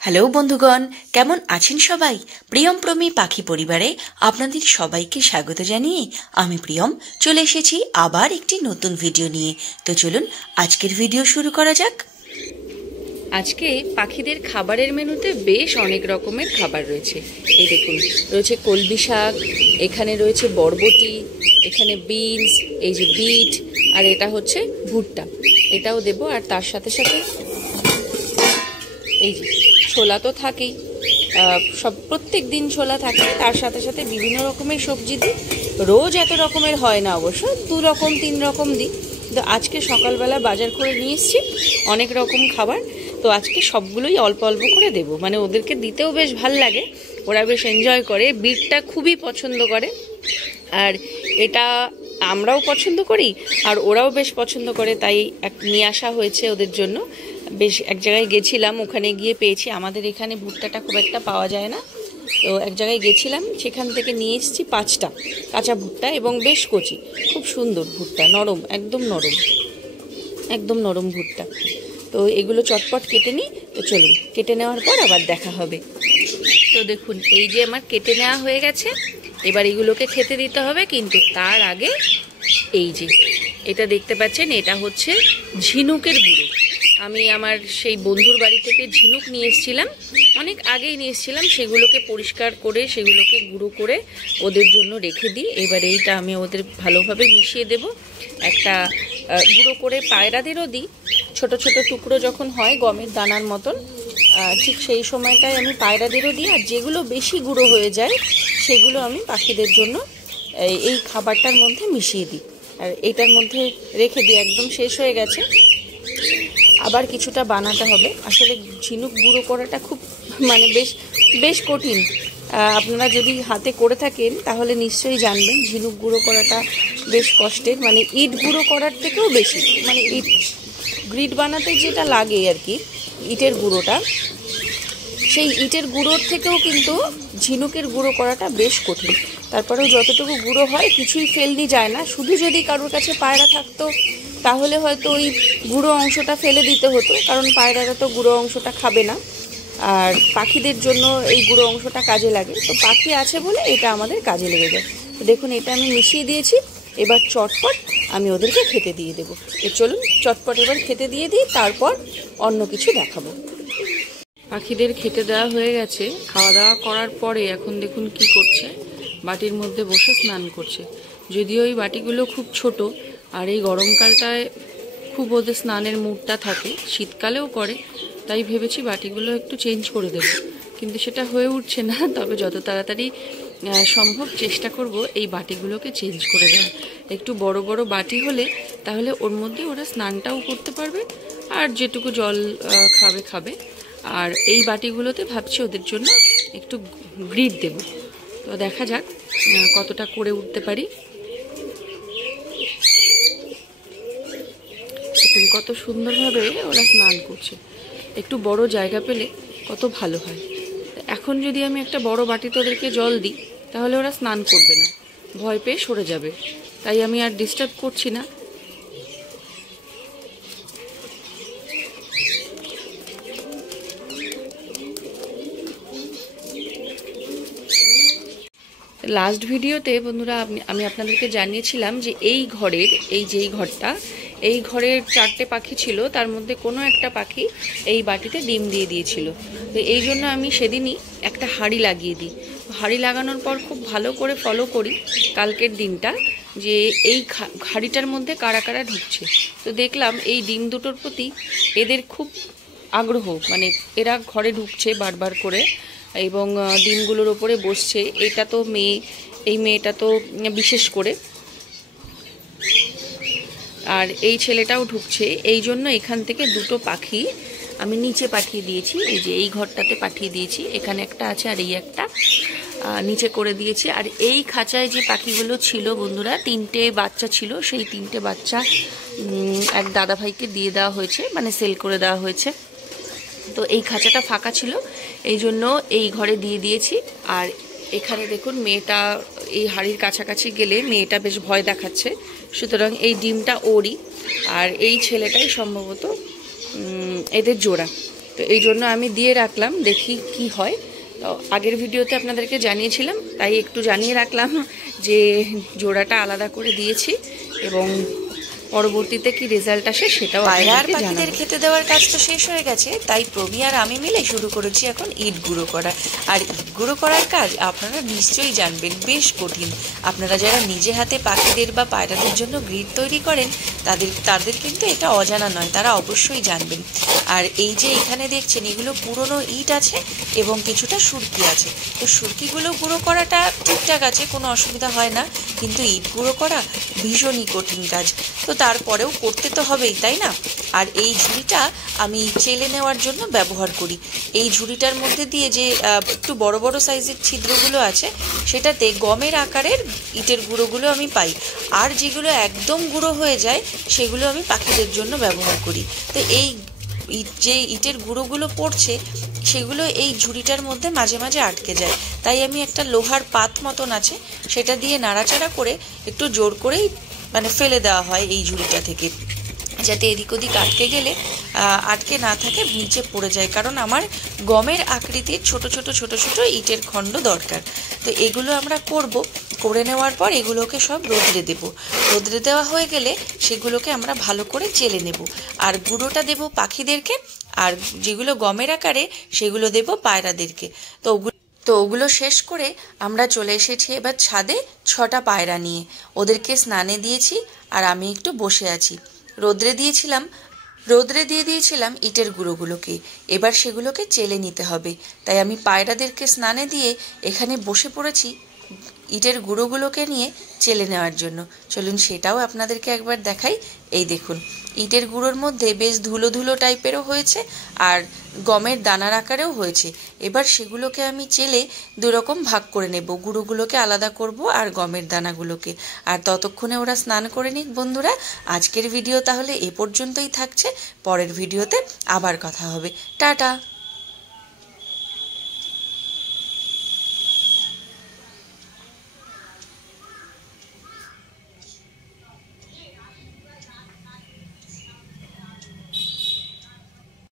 Hello বন্ধুগণ, কেমন আছেন সবাই? প্রিয়ম প্রমি পাখি পরিবারে আপনাদের সবাইকে স্বাগত জানিয়ে আমি প্রিয়ম চলে এসেছি আবার একটি নতুন ভিডিও নিয়ে। তো চলুন আজকের ভিডিও শুরু করা যাক। আজকে পাখিদের খাবারের মেনুতে বেশ অনেক রকমের খাবার রয়েছে। এই দেখুন, রয়েছে কলমি শাক, এখানে রয়েছে বরবটি, এখানে বিনস, এই যে বিট, আর এটা হচ্ছে ভুট্টা, এটাও দেব। আর তার সাথে সাথে এই যে ছোলা তো থাকেই, সব প্রত্যেক দিন ছোলা থাকে, তার সাথে সাথে বিভিন্ন রকমের সবজি দিই। রোজ এত রকমের হয় না অবশ্য, 2 রকম 3 রকম দিই। তো আজকে সকালবেলা বাজার করে নিয়ে এসেছি অনেক রকম খাবার, তো আজকে সবগুলোই অল্প অল্প করে দেব। মানে ওদেরকে দিতেও বেশ ভাল লাগে, ওরা বেশ এনজয় করে, বিটটা খুবই পছন্দ করে, আর এটা আমরাও পছন্দ করি আর ওরাও বেশ পছন্দ করে, তাই নিয়ে আসা হয়েছে ওদের জন্য। বেশ এক জায়গায় গেছিলাম, ওখানে গিয়ে পেয়েছি। আমাদের এখানে ভুট্টাটা খুব একটা পাওয়া যায় না, তো এক জায়গায় গেছিলাম, সেখান থেকে নিয়ে এসেছি 5টা কাঁচা ভুট্টা, এবং বেশ কচি, খুব সুন্দর ভুট্টা, নরম, একদম নরম, একদম নরম ভুট্টা। তো এগুলো চটপট কেটে নিই। তো চলুন, কেটে নেওয়ার পর আবার দেখা হবে। তো দেখুন, এই যে আমার কেটে নেওয়া হয়ে গেছে, এবার এগুলোকে খেতে দিতে হবে। কিন্তু তার আগে এই যে এটা দেখতে পাচ্ছেন, এটা হচ্ছে ঝিনুকের গুঁড়ো। আমি আমার সেই বন্ধুর বাড়ি থেকে ঝিনুক নিয়ে এসেছিলাম, অনেক আগেই নিয়ে এসেছিলাম। সেগুলোকে পরিষ্কার করে সেগুলোকে গুঁড়ো করে ওদের জন্য রেখে দিই। এবার এইটা আমি ওদের ভালোভাবে মিশিয়ে দেব। একটা গুঁড়ো করে পায়রাদেরও দিই, ছোট ছোট টুকরো যখন হয় গমের দানার মতন, ঠিক সেই সময়টায় আমি পায়রাদেরও দিই। আর যেগুলো বেশি গুঁড়ো হয়ে যায় সেগুলো আমি পাখিদের জন্য এই খাবারটার মধ্যে মিশিয়ে দিই, আর এইটার মধ্যে রেখে দিই। একদম শেষ হয়ে গেছে, আবার কিছুটা বানাতে হবে। আসলে ঝিনুক গুঁড়ো করাটা খুব বেশ কঠিন। আপনারা যদি হাতে করে থাকেন তাহলে নিশ্চয়ই জানবেন, ঝিনুক গুঁড়ো করাটা বেশ কষ্টের। মানে ইট গুঁড়ো করার থেকেও বেশি, মানে ইট গ্রিড বানাতে যেটা লাগে আর কি, ইটের গুঁড়োটা, সেই ইটের গুঁড়োর থেকেও কিন্তু ঝিনুকের গুঁড়ো করাটা বেশ কঠিন। তারপরেও যতটুকু গুঁড়ো হয় কিছুই ফেলনি যায় না। শুধু যদি কারোর কাছে পায়রা থাকতো তাহলে হয়তো ওই গুঁড়ো অংশটা ফেলে দিতে হতো, কারণ পায়রারা তো গুঁড়ো অংশটা খাবে না, আর পাখিদের জন্য এই গুঁড়ো অংশটা কাজে লাগে। তো পাখি আছে বলে এটা আমাদের কাজে লেগে যায়। তো দেখুন, এটা আমি মিশিয়ে দিয়েছি। এবার চটপট আমি ওদেরকে খেতে দিয়ে দেবো। তো চলুন চটপট এবার খেতে দিয়ে দিই, তারপর অন্য কিছু দেখাবো। পাখিদের খেতে দেওয়া হয়ে গেছে। খাওয়া দাওয়া করার পরে এখন দেখুন কি করছে, বাটির মধ্যে বসে স্নান করছে। যদিও এই বাটিগুলো খুব ছোট, আর এই গরমকালটায় খুব ওদের স্নানের মুডটা থাকে, শীতকালেও করে, তাই ভেবেছি বাটিগুলো একটু চেঞ্জ করে দেব। কিন্তু সেটা হয়ে উঠছে না, তবে যত তাড়াতাড়ি সম্ভব চেষ্টা করব এই বাটিগুলোকে চেঞ্জ করে দেওয়া। একটু বড় বড় বাটি হলে তাহলে ওর মধ্যে ওরা স্নানটাও করতে পারবে, আর যেটুকু জল খাবে। আর এই বাটিগুলোতে ভাবছি ওদের জন্য একটু গ্রিড দেব। তো দেখা যাক কতটা করে উঠতে পারি। দেখুন কত সুন্দরভাবে ওরা স্নান করছে। একটু বড় জায়গা পেলে কত ভালো হয়। এখন যদি আমি একটা বড় বাটিতে ওদেরকে জল দিই তাহলে ওরা স্নান করবে না, ভয় পেয়ে সরে যাবে, তাই আমি আর ডিস্টার্ব করছি না। লাস্ট ভিডিওতে বন্ধুরা আমি আপনাদেরকে জানিয়েছিলাম যে এই ঘরের, যেই ঘরটা, এই ঘরের 4টে পাখি ছিল, তার মধ্যে কোনো একটা পাখি এই বাটিতে ডিম দিয়ে দিয়েছিল। তো এই জন্য আমি সেদিনই একটা হাঁড়ি লাগিয়ে দিই। হাঁড়ি লাগানোর পর খুব ভালো করে ফলো করি কালকের দিনটা, যে এই হাঁড়িটার মধ্যে কারা কারা ঢুকছে। তো দেখলাম এই ডিম দুটোর প্রতি এদের খুব আগ্রহ, মানে এরা ঘরে ঢুকছে বারবার করে এবং ডিমগুলোর ওপরে বসছে। এটা তো মেয়ে, এই মেয়েটা তো বিশেষ করে, আর এই ছেলেটাও ঢুকছে। এই জন্য এখান থেকে 2টো পাখি আমি নিচে পাঠিয়ে দিয়েছি। এই যে এই ঘরটাতে পাঠিয়ে দিয়েছি, এখানে একটা আছে আর এই একটা নিচে করে দিয়েছি। আর এই খাঁচায় যে পাখিগুলো ছিল বন্ধুরা, 3টে বাচ্চা ছিল, সেই 3টে বাচ্চা এক দাদাভাইকে দিয়ে দেওয়া হয়েছে, মানে সেল করে দেওয়া হয়েছে। তো এই খাঁচাটা ফাঁকা ছিল, এই জন্য এই ঘরে দিয়ে দিয়েছি। আর এখানে দেখুন, মেয়েটা এই হাঁড়ির কাছাকাছি গেলে মেয়েটা বেশ ভয় দেখাচ্ছে, সুতরাং এই ডিমটা ওরই। আর এই ছেলেটাই সম্ভবত এদের জোড়া। তো এই জন্য আমি দিয়ে রাখলাম, দেখি কি হয়। তো আগের ভিডিওতে আপনাদেরকে জানিয়েছিলাম, তাই একটু জানিয়ে রাখলাম যে জোড়াটা আলাদা করে দিয়েছি এবং পরবর্তীতে কি রেজাল্ট আসে সেটাও পায়রা আর আপনাদেরকে পাখিদের জানাবো। খেতে দেওয়ার কাজ তো শেষ হয়ে গেছে, তাই প্রবি আর আমি মিলে শুরু করেছি এখন ইট গুঁড়ো করা। আর ইট গুঁড়ো করার কাজ আপনারা নিশ্চয়ই জানবেন, বেশ কঠিন। আপনারা যারা নিজে হাতে পাখিদের বা পায়রাদের জন্য গ্রিড তৈরি করেন তাদের কিন্তু এটা অজানা নয়, তারা অবশ্যই জানবেন। আর এই যে এখানে দেখছেন এগুলো পুরনো ইট আছে এবং কিছুটা সুরকি আছে। তো সুরকিগুলো গুঁড়ো করাটা ঠিকঠাক আছে, কোনো অসুবিধা হয় না, কিন্তু ইট গুঁড়ো করা ভীষণই কঠিন কাজ। তো তারপরেও করতে তো হবেই, তাই না? আর এই ঝুড়িটা আমি চেলে নেওয়ার জন্য ব্যবহার করি। এই ঝুড়িটার মধ্যে দিয়ে যে একটু বড় বড় সাইজের ছিদ্রগুলো আছে, সেটাতে গমের আকারের ইটের গুঁড়োগুলো আমি পাই। আর যেগুলো একদম গুঁড়ো হয়ে যায় সেগুলো আমি পাখিদের জন্য ব্যবহার করি। তো এই যে ইটের গুঁড়োগুলো পড়ছে সেগুলো এই ঝুড়িটার মধ্যে মাঝে মাঝে আটকে যায়। তাই আমি একটা লোহার পাত মতন আছে, সেটা দিয়ে নাড়াচাড়া করে একটু জোর করেই মানে ফেলে দেওয়া হয় এই ঝুড়িটা থেকে, যাতে এদিক ওদিক আটকে গেলে আটকে না থাকে, নিচে পড়ে যায়। কারণ আমার গমের আকৃতির ছোট ছোট ছোট ছোট ইটের খণ্ড দরকার। তো এগুলো আমরা করে নেওয়ার পর এগুলোকে সব রোদ্রে দেব। রোদ্রে দেওয়া হয়ে গেলে সেগুলোকে আমরা ভালো করে চেলে নেব। আর গুঁড়োটা দেব পাখিদেরকে, আর যেগুলো গমের আকারে সেগুলো দেব পায়রাদেরকে। তো ওগুলো শেষ করে আমরা চলে এসেছি এবার ছাদে 6টা পায়রা নিয়ে। ওদেরকে স্নানে দিয়েছি আর আমি একটু বসে আছি। রোদ্রে দিয়ে দিয়েছিলাম ইটের গুঁড়োগুলোকে। এবার সেগুলোকে চেলে নিতে হবে। তাই আমি পায়রাদেরকে স্নানে দিয়ে এখানে বসে পড়েছি ইটের গুঁড়োগুলোকে নিয়ে চেলে নেওয়ার জন্য। চলুন সেটাও আপনাদেরকে একবার দেখাই। এই দেখুন, ইটের গুঁড়োর মধ্যে বেশ ধুলো ধুলো টাইপেরও হয়েছে আর গমের দানার আকারেও হয়েছে। এবার সেগুলোকে আমি চেলে দুরকম ভাগ করে নেব, গুঁড়োগুলোকে আলাদা করব আর গমের দানাগুলোকে। আর ততক্ষণে ওরা স্নান করে নিক। বন্ধুরা, আজকের ভিডিও তাহলে এ পর্যন্তই থাকছে। পরের ভিডিওতে আবার কথা হবে। টাটা।